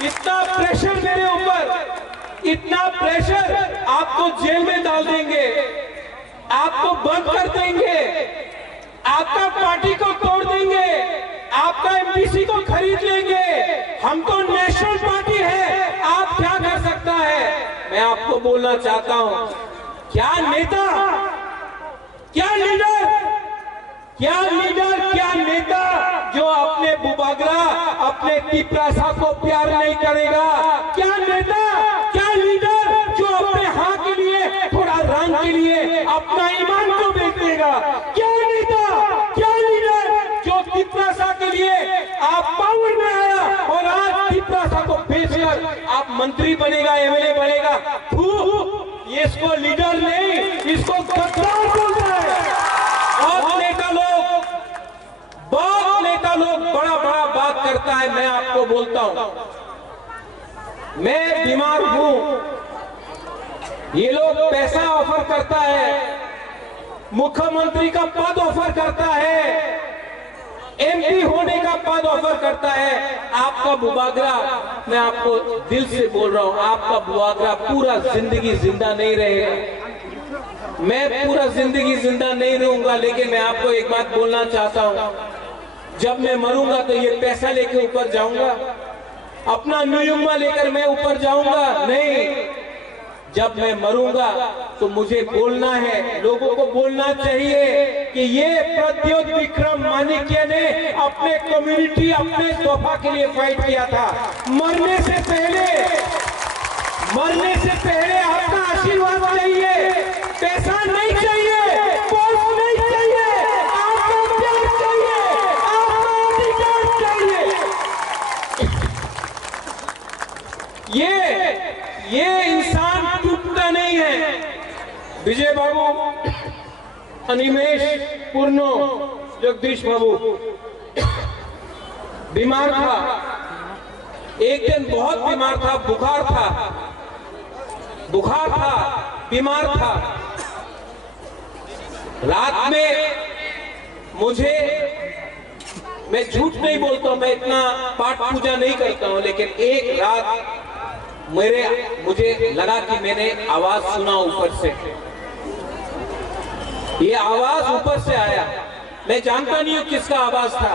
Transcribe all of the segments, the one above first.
इतना प्रेशर मेरे ऊपर, इतना प्रेशर, आपको जेल में डाल देंगे, आपको बंद कर देंगे, आपका पार्टी को तोड़ देंगे, आपका एमपीसी को खरीद लेंगे। हम तो नेशनल पार्टी है, आप क्या कर सकता है? मैं आपको बोलना चाहता हूं, क्या नेता, क्या लीडर, क्या लीडर, क्या नेता जो अपने बुबागरा, अपने तिपरासा को प्यार नहीं करेगा? क्या नेता, क्या लीडर जो अपने हाँ के लिए, थोड़ा रंग के लिए अपना ईमान को बेच देगा? क्या नेता, क्या लीडर जो तिपरासा के लिए आप पावर में आया और आज तिपरासा को बेचकर आप मंत्री बनेगा, एमएलए बनेगा? ये इसको लीडर नहीं, इसको गद्दार बोलता है। और नेता लोग, बहुत नेता लोग बड़ा बड़ा बात करता है। मैं आपको बोलता हूं, मैं बीमार हूं, ये लोग पैसा ऑफर करता है, मुख्यमंत्री का पद ऑफर करता है, एमपी होने का पद ऑफर करता है। आपका बुबागरा, मैं आपको दिल से बोल रहा हूं, आपका बुबागरा पूरा जिंदगी जिंदा नहीं रहेगा। मैं पूरा जिंदगी जिंदा नहीं रहूंगा, लेकिन मैं आपको एक बात बोलना चाहता हूं, जब मैं मरूंगा तो ये पैसा लेके ऊपर जाऊंगा, अपना न्यूयुम्मा लेकर मैं ऊपर जाऊंगा? नहीं, जब मैं मरूंगा तो मुझे बोलना है, लोगों को बोलना चाहिए कि ये प्रद्योत विक्रम माणिक्य ने अपने कम्युनिटी, अपने तोहफा के लिए फाइट किया था। मरने से पहले आपका आशीर्वाद चाहिए, पैसा नहीं चाहिए, पोस्ट नहीं चाहिए, आपका प्यार चाहिए, आपका अधिकार चाहिए। ये इंसान टूटता नहीं है। विजय बाबू, अनिमेश, पूर्णो, जगदीश बाबू बीमार था, एक दिन बहुत बीमार था, बुखार था, बीमार था। रात में मुझे, मैं झूठ नहीं बोलता हूं, मैं इतना पाठ पूजा नहीं करता हूं, लेकिन एक रात मुझे लगा कि मैंने आवाज सुना ऊपर से। ये आवाज ऊपर से आया, मैं जानता नहीं हूं किसका आवाज था।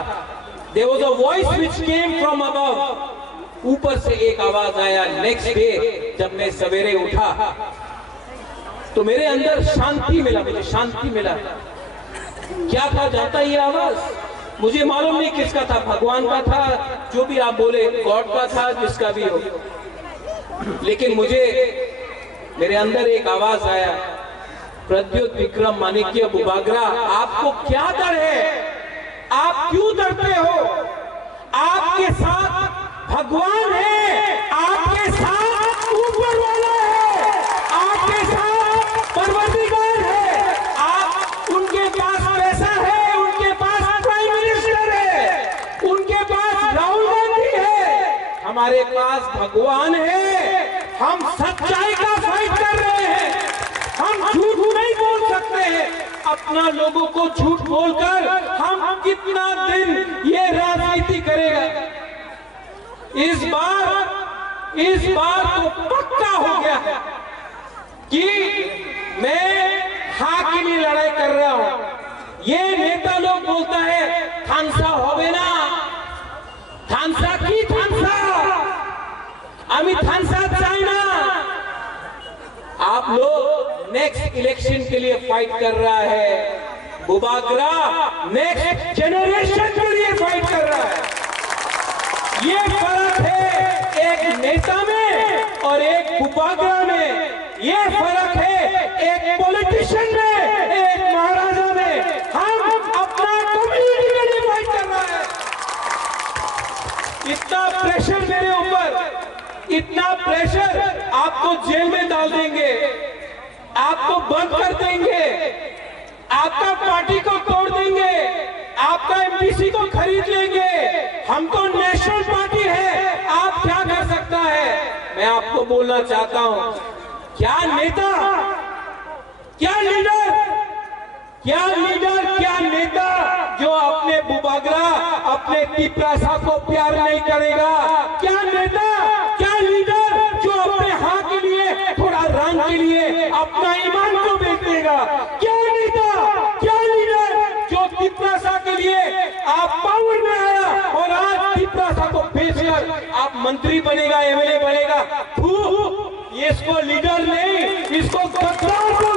There was a voice which came from above. ऊपर से एक आवाज आया। नेक्स्ट डे जब मैं सवेरे उठा तो मेरे अंदर शांति मिला, मुझे शांति मिला। क्या था जानता ये आवाज? मुझे मालूम नहीं किसका था, भगवान का था, जो भी आप बोले, गॉड का था, जिसका भी हो, लेकिन मेरे अंदर एक आवाज आया, प्रद्योत विक्रम माणिक्य बुबागरा, आपको क्या डर है? आप क्यों डरते हो? आपके साथ भगवान है, आपके साथ ऊपर वाला है, आपके साथ परवरदिगार है। आप, उनके पास पैसा है, उनके पास प्राइम मिनिस्टर है, उनके पास राहुल गांधी है, हमारे पास भगवान है। हम सच्चाई का फाइट कर रहे हैं, हम झूठ नहीं बोल सकते हैं। अपना लोगों को झूठ बोलकर हम कितना दिन ये राजनीति करेगा? इस बार तो पक्का हो गया है कि मैं हाँ के लिए लड़ाई कर रहा हूं। ये नेता लोग बोलता है थानसा होवे ना, थानसा की थानसा, अमी थानसा चाहे ना। आप लोग नेक्स्ट इलेक्शन के लिए फाइट कर रहा है, बुबागरा नेक्स्ट जनरेशन के लिए फाइट कर रहा है। ये फर्क है एक नेता में और एक बुबागरा में, ये फर्क है एक पॉलिटिशियन में, एक महाराजा में। हम अपना कम्युनिटी के लिए फाइट कर रहा है। इतना प्रेशर मेरे ऊपर, इतना प्रेशर, आपको जेल में डाल देंगे, आपको बंद कर देंगे, आपका पार्टी को तोड़ देंगे, आपका एमपीसी को खरीद लेंगे। हम तो नेशनल पार्टी है, आप क्या कर सकता है? मैं आपको बोलना चाहता हूं, क्या नेता, क्या लीडर, क्या लीडर, क्या नेता जो अपने बुबागरा, अपने तिपरासा को प्यार नहीं करेगा? क्या नेता लिए अपना ईमान को बेच देगा? क्या नेता, क्या लीडर जो तिपरासा के लिए आप पावर में आया और आज तिपरासा को बेचकर आप मंत्री बनेगा, एमएलए बनेगा? इसको लीडर नहीं, इसको गद्दार